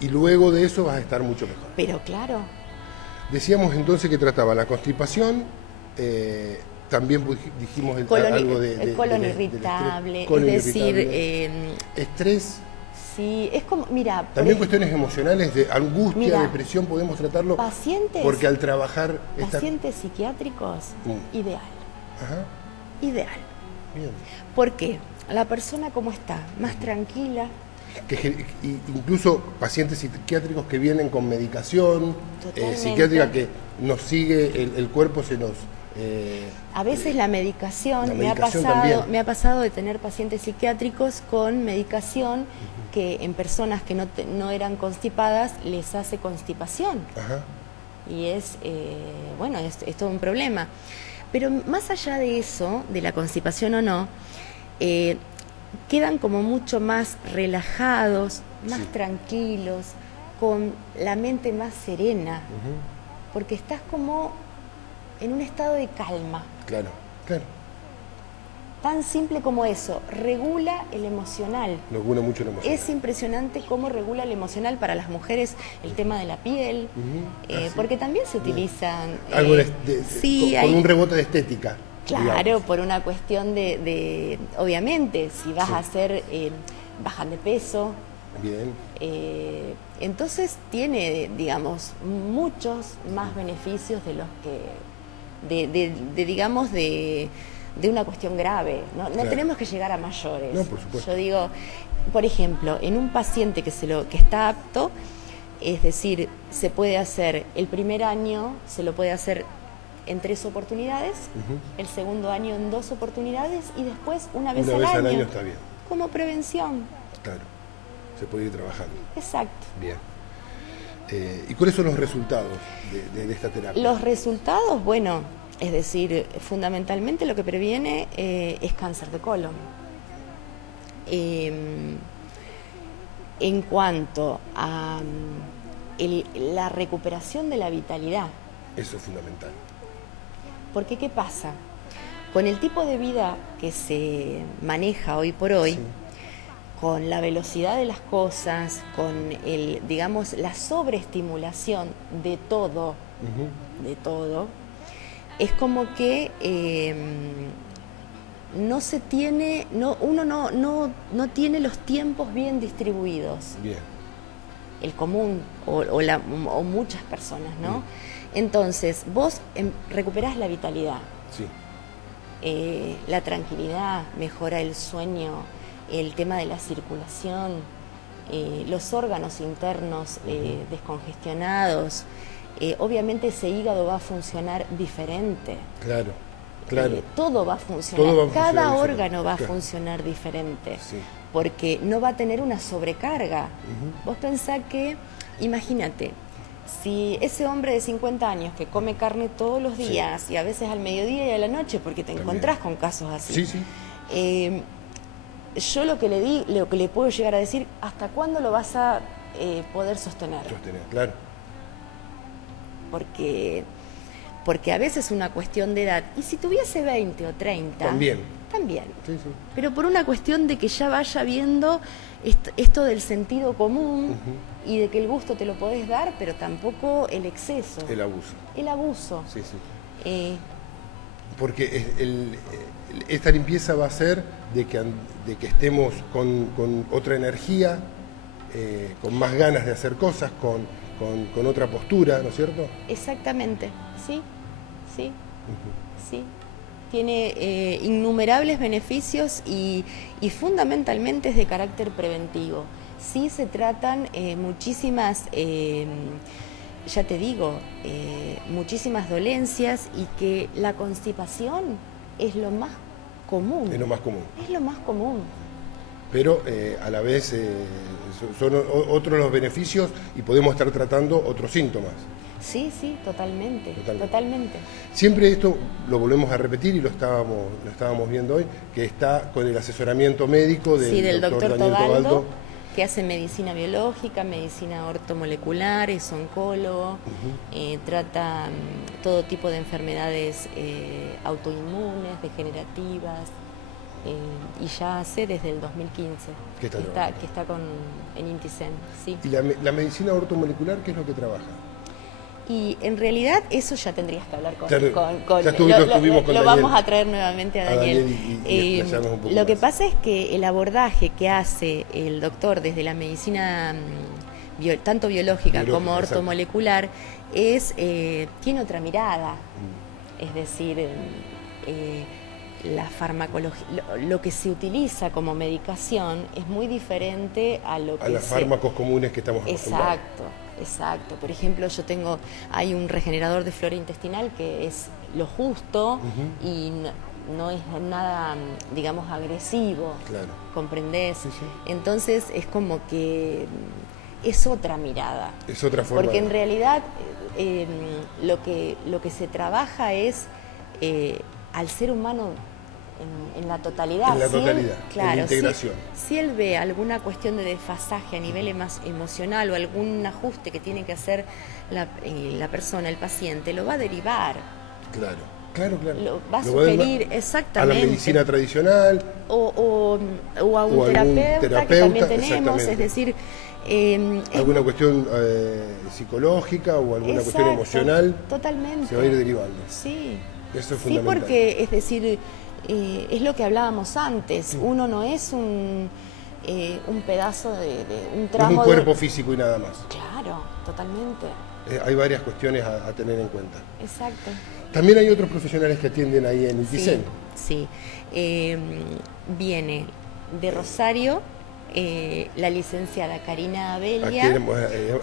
Y luego de eso vas a estar mucho mejor. Pero claro. Decíamos entonces que trataba la constipación, también dijimos algo de colon irritable, es decir... estrés. Sí, es como, mira... También cuestiones emocionales de angustia, depresión, podemos tratarlo. Pacientes... Porque al trabajar... Pacientes psiquiátricos, ideal. Ideal. Bien. ¿Por qué? La persona como está, más tranquila... incluso pacientes psiquiátricos que vienen con medicación psiquiátrica que nos sigue, el cuerpo se A veces la medicación, me ha pasado de tener pacientes psiquiátricos con medicación que en personas que no eran constipadas les hace constipación. Ajá. Y es, bueno, es todo un problema. Pero más allá de eso, de la constipación o no, quedan como mucho más relajados, más tranquilos, con la mente más serena, porque estás como en un estado de calma. Claro, claro. Tan simple como eso, regula el emocional. Regula mucho el emocional. Es impresionante cómo regula el emocional para las mujeres el tema de la piel, porque también se utilizan... Algo con un rebote de estética. Claro, digamos. por una cuestión de obviamente, si vas a hacer, bajan de peso. Bien. Entonces tiene, digamos, muchos más beneficios de los que, digamos, de una cuestión grave. No tenemos que llegar a mayores. No, por supuesto. Yo digo, por ejemplo, en un paciente que está apto, es decir, se puede hacer el primer año, se lo puede hacer en 3 oportunidades, el segundo año en 2 oportunidades y después una vez al año está bien. Como prevención. Claro, se puede ir trabajando. Exacto. Bien. ¿Y cuáles son los resultados de esta terapia? Los resultados, bueno, es decir, fundamentalmente lo que previene es cáncer de colon. En cuanto a la recuperación de la vitalidad. Eso es fundamental. Porque, ¿qué pasa? Con el tipo de vida que se maneja hoy por hoy, con la velocidad de las cosas, con digamos, la sobreestimulación de todo, es como que uno no tiene los tiempos bien distribuidos. Bien. El común o muchas personas, ¿no? Entonces, vos recuperás la vitalidad, la tranquilidad, mejora el sueño, el tema de la circulación, los órganos internos descongestionados. Obviamente ese hígado va a funcionar diferente. Claro, claro. Todo va a funcionar, cada órgano va a funcionar diferente, porque no va a tener una sobrecarga. Vos pensás que, imagínate, si ese hombre de 50 años que come carne todos los días y a veces al mediodía y a la noche, porque te encontrás con casos así, yo lo que le puedo llegar a decir, ¿hasta cuándo lo vas a poder sostener? Claro. Porque a veces es una cuestión de edad. Y si tuviese 20 o 30... También. Sí. Pero por una cuestión de que ya vaya viendo esto del sentido común y de que el gusto te lo podés dar, pero tampoco el exceso. El abuso. Sí. Porque esta limpieza va a ser de que estemos con otra energía, con más ganas de hacer cosas, con otra postura, ¿no es cierto? Exactamente, sí. Tiene innumerables beneficios y fundamentalmente es de carácter preventivo. Sí se tratan muchísimas, ya te digo, muchísimas dolencias y que la constipación es lo más común. Es lo más común. Es lo más común. Pero a la vez son otros los beneficios y podemos estar tratando otros síntomas. Sí, totalmente. Siempre esto lo volvemos a repetir y lo estábamos viendo hoy, que está con el asesoramiento médico del doctor Daniel Tobaldo, que hace medicina biológica, medicina ortomolecular, es oncólogo, trata todo tipo de enfermedades autoinmunes, degenerativas, y ya hace desde el 2015 que está en Inticen. Sí. ¿Y la medicina ortomolecular qué es lo que trabaja? Y en realidad eso ya tendrías que hablar con lo vamos a traer nuevamente a Daniel. Lo que pasa es que el abordaje que hace el doctor desde la medicina tanto biológica como ortomolecular tiene otra mirada. Es decir, la farmacología, lo que se utiliza como medicación es muy diferente a lo que los fármacos comunes que estamos acostumbrados. Exacto. Por ejemplo, hay un regenerador de flora intestinal que es lo justo y no es nada, digamos, agresivo. Claro. ¿Comprendés? Sí. Entonces es como que es otra mirada. Es otra forma. Porque en realidad lo que se trabaja es al ser humano en la totalidad. En la totalidad, claro, en la integración. Si él ve alguna cuestión de desfasaje a nivel más emocional o algún ajuste que tiene que hacer la persona, el paciente, lo va a derivar. Claro. Lo va a sugerir exactamente. A la medicina tradicional. O a un terapeuta que también tenemos, es decir... alguna cuestión psicológica o alguna cuestión emocional. Totalmente. Se va a ir derivando. Sí. Eso es fundamental. Sí, porque, es decir, es lo que hablábamos antes. Uno no es un pedazo de un tramo. No es un cuerpo físico y nada más. Claro, totalmente. Hay varias cuestiones a tener en cuenta. Exacto. También hay otros profesionales que atienden ahí en ITICEN. Sí. Viene de Rosario la licenciada Karina Abelia.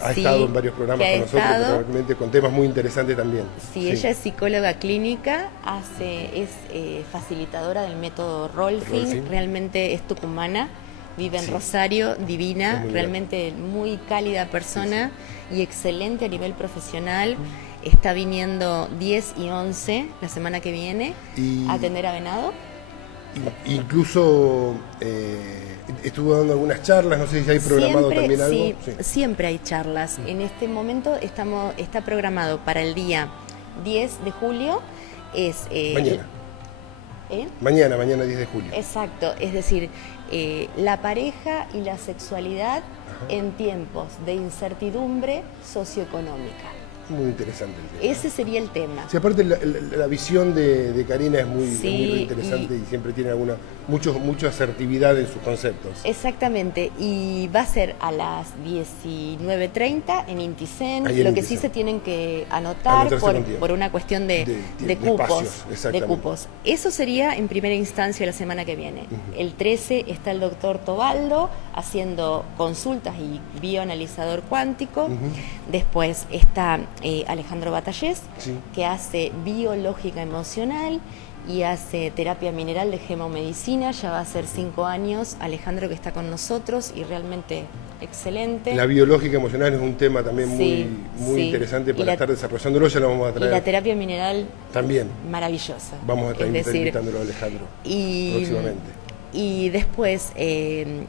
Ha estado en varios programas con nosotros, probablemente con temas muy interesantes también. Sí, ella es psicóloga clínica, es facilitadora del método Rolfing, realmente es tucumana, vive en Rosario, divina, realmente muy cálida persona y excelente a nivel profesional. Está viniendo 10 y 11 la semana que viene a atender a Venado. Incluso estuvo dando algunas charlas, no sé si hay programado también algo. Sí, siempre hay charlas. En este momento está programado para el día 10 de julio. Mañana. Mañana 10 de julio. Exacto, es decir, la pareja y la sexualidad en tiempos de incertidumbre socioeconómica. Muy interesante el tema. Ese sería el tema. Sí, aparte la visión de Karina es muy interesante y siempre tiene mucha asertividad en sus conceptos. Exactamente, y va a ser a las 19:30 en INTICEN. Lo que sí se tienen que anotar por una cuestión de cupos. Eso sería en primera instancia la semana que viene. El 13 está el doctor Tobaldo haciendo consultas y bioanalizador cuántico. Después está Alejandro Batallés, que hace biológica emocional y hace terapia mineral de gemomedicina. Ya va a ser 5 años Alejandro que está con nosotros y realmente excelente. La biológica emocional es un tema también muy interesante para estar desarrollándolo, ya lo vamos a traer. Y la terapia mineral también maravillosa. Vamos a estar invitándolo a Alejandro próximamente. Y después se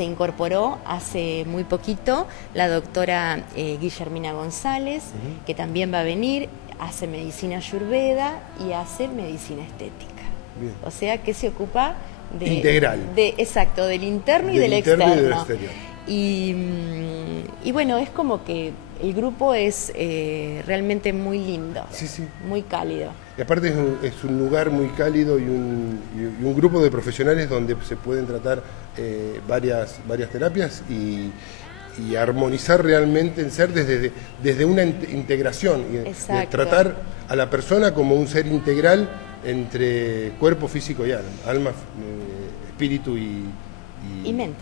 incorporó hace muy poquito la doctora Guillermina González, que también va a venir, hace medicina ayurveda y hace medicina estética. Bien. O sea que se ocupa integral. Exacto, del interno y del externo. Y bueno, es como que el grupo es realmente muy lindo, muy cálido. Y aparte es un lugar muy cálido y un grupo de profesionales donde se pueden tratar varias terapias y armonizar realmente en ser desde una integración y tratar a la persona como un ser integral entre cuerpo, físico y alma, espíritu y mente.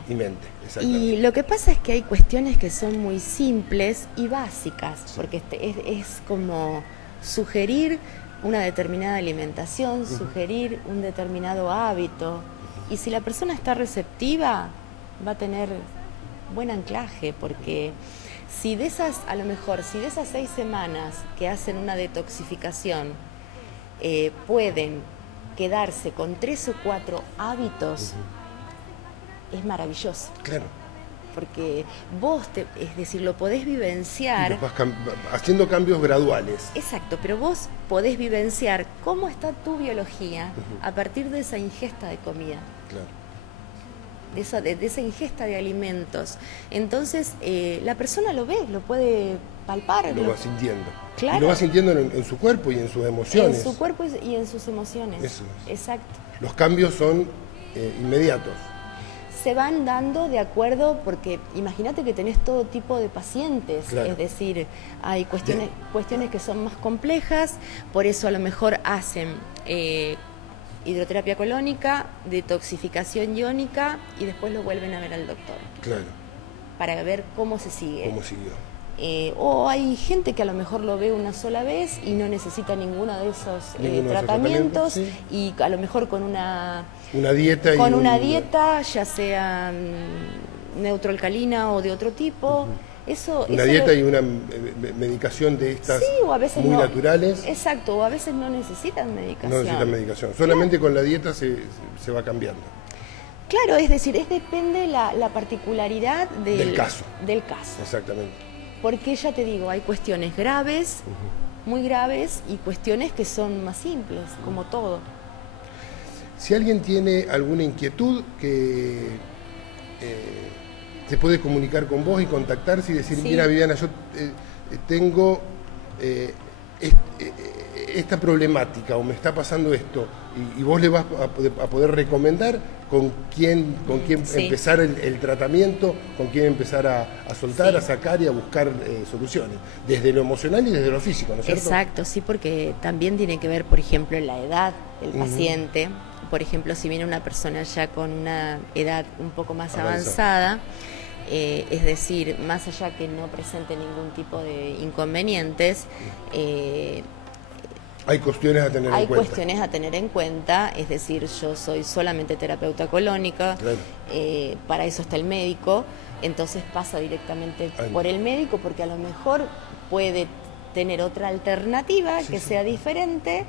Y lo que pasa es que hay cuestiones que son muy simples y básicas, porque es como sugerir una determinada alimentación, sugerir un determinado hábito, y si la persona está receptiva va a tener buen anclaje, porque si de esas 6 semanas que hacen una detoxificación pueden quedarse con 3 o 4 hábitos, es maravilloso. Claro. Porque es decir, lo podés vivenciar. Y vas haciendo cambios graduales. Exacto, pero vos podés vivenciar cómo está tu biología a partir de esa ingesta de comida. Claro. De esa ingesta de alimentos. Entonces, la persona lo ve, lo puede palpar. Lo va sintiendo. Claro. Y lo va sintiendo en su cuerpo y en sus emociones. En su cuerpo y en sus emociones. Eso es. Exacto. Los cambios son inmediatos. Se van dando de acuerdo, porque imagínate que tenés todo tipo de pacientes, es decir, hay cuestiones que son más complejas, por eso a lo mejor hacen hidroterapia colónica, detoxificación iónica y después lo vuelven a ver al doctor. Claro. Para ver cómo se sigue. ¿Cómo siguió? O hay gente que a lo mejor lo ve una sola vez y no necesita ninguno de esos tratamientos, sí. Y a lo mejor con una dieta dieta, ya sea neutroalcalina o de otro tipo. Una dieta y una medicación de estas o a veces muy no, naturales. Exacto, o a veces no necesitan medicación. No necesitan medicación, solamente con la dieta se va cambiando. Claro, es decir, depende la particularidad del caso. Exactamente. Porque ya te digo, hay cuestiones graves, muy graves, y cuestiones que son más simples, como todo. Si alguien tiene alguna inquietud, que se puede comunicar con vos y contactarse y decir, mira Viviana, yo tengo esta problemática o me está pasando esto, y vos le vas a poder recomendar con quién empezar el tratamiento, con quién empezar a soltar, a sacar y a buscar soluciones, desde lo emocional y desde lo físico, ¿no es cierto? Exacto, sí, porque también tiene que ver, por ejemplo, la edad del paciente. Por ejemplo, si viene una persona ya con una edad un poco más avanzada, es decir, más allá que no presente ningún tipo de inconvenientes, hay cuestiones a tener en cuenta. Hay cuestiones a tener en cuenta, es decir, yo soy solamente terapeuta colónica, claro. Para eso está el médico, entonces pasa directamente por el médico, porque a lo mejor puede tener otra alternativa que sea diferente.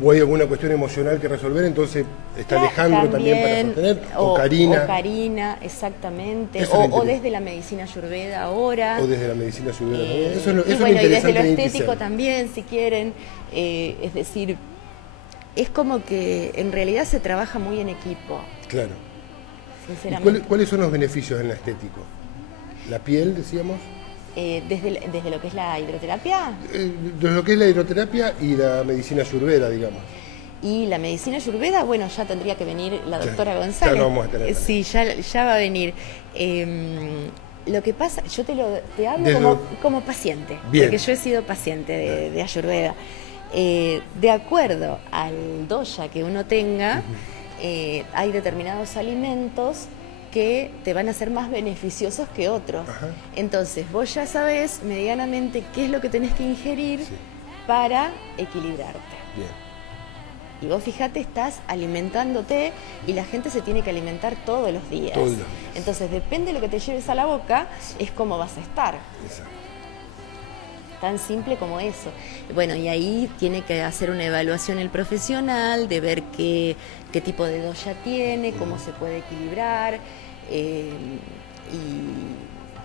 O hay alguna cuestión emocional que resolver, entonces está Alejandro también para sostener, o Karina. O Karina, exactamente, o desde la medicina ayurveda ahora. O desde la medicina ayurveda también. Eso y bueno, y desde lo estético también, si quieren. Es decir, es como que en realidad se trabaja muy en equipo. Claro. Sinceramente. ¿Cuáles son los beneficios en la estético? ¿La piel, decíamos? Desde lo que es la hidroterapia. Desde lo que es la hidroterapia y la medicina ayurveda, digamos. Y la medicina ayurveda, bueno, ya tendría que venir la doctora González. Ya lo vamos a tener. Sí, ya va a venir. Lo que pasa, yo te hablo como paciente, Bien. Porque yo he sido paciente de ayurveda. De acuerdo al dosha que uno tenga, hay determinados alimentos que te van a ser más beneficiosos que otros. Ajá. Entonces, vos ya sabés medianamente qué es lo que tenés que ingerir para equilibrarte. Bien. Y vos fíjate, estás alimentándote y la gente se tiene que alimentar todos los días. Todos los días. Entonces, depende de lo que te lleves a la boca, es cómo vas a estar. Exacto. Tan simple como eso. Bueno, y ahí tiene que hacer una evaluación el profesional, de ver qué tipo de dosha tiene, cómo se puede equilibrar, y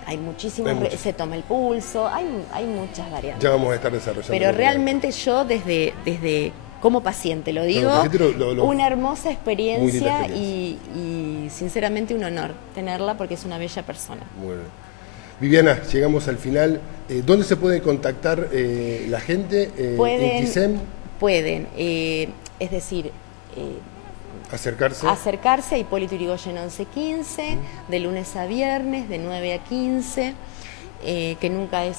hay muchísimos, se toma el pulso, hay muchas variantes. Ya vamos a estar desarrollando. Pero realmente yo desde como paciente lo digo, una hermosa experiencia y sinceramente un honor tenerla porque es una bella persona. Muy bien. Viviana, llegamos al final. ¿Dónde se puede contactar la gente? Pueden, es decir... Acercarse a Hipólito Yrigoyen 1115, de lunes a viernes, de 9 a 15, que nunca es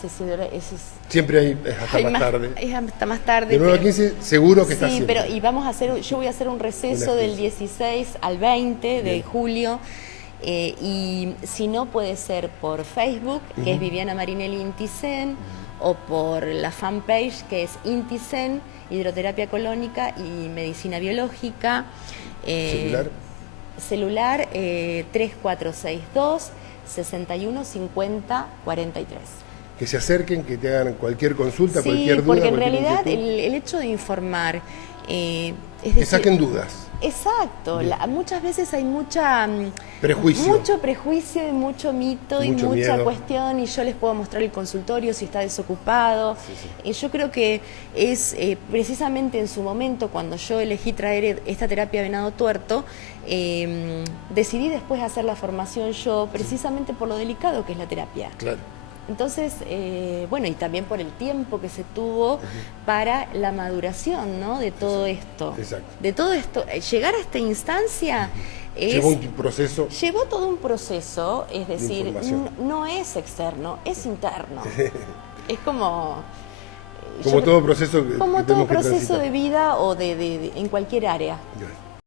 siempre es hasta más tarde. Es hasta más tarde. De 9 a 15 seguro que está siempre. Sí, pero yo voy a hacer un receso del 16 al 20 de julio. Y si no, puede ser por Facebook, que es Viviana Marinelli Inticen, o por la fanpage, que es Inticen, Hidroterapia Colónica y Medicina Biológica. Celular 3462 61 50 43. Que se acerquen, que te hagan cualquier consulta, cualquier duda. Porque en realidad el hecho de informar... que saquen dudas. Exacto, muchas veces hay mucho prejuicio y mucho mito y mucha miedo. Cuestión, y yo les puedo mostrar el consultorio si está desocupado. Yo creo que es precisamente en su momento, cuando yo elegí traer esta terapia venado tuerto, decidí después hacer la formación yo, precisamente por lo delicado que es la terapia. Claro. Entonces, bueno, y también por el tiempo que se tuvo para la maduración, ¿no? De todo esto. Exacto. De todo esto. Llegar a esta instancia llevó un proceso. Llevó todo un proceso, es decir, no es externo, es interno. Es como... Como todo proceso que como todo tenemos que proceso transitar. de vida o en cualquier área. Ya.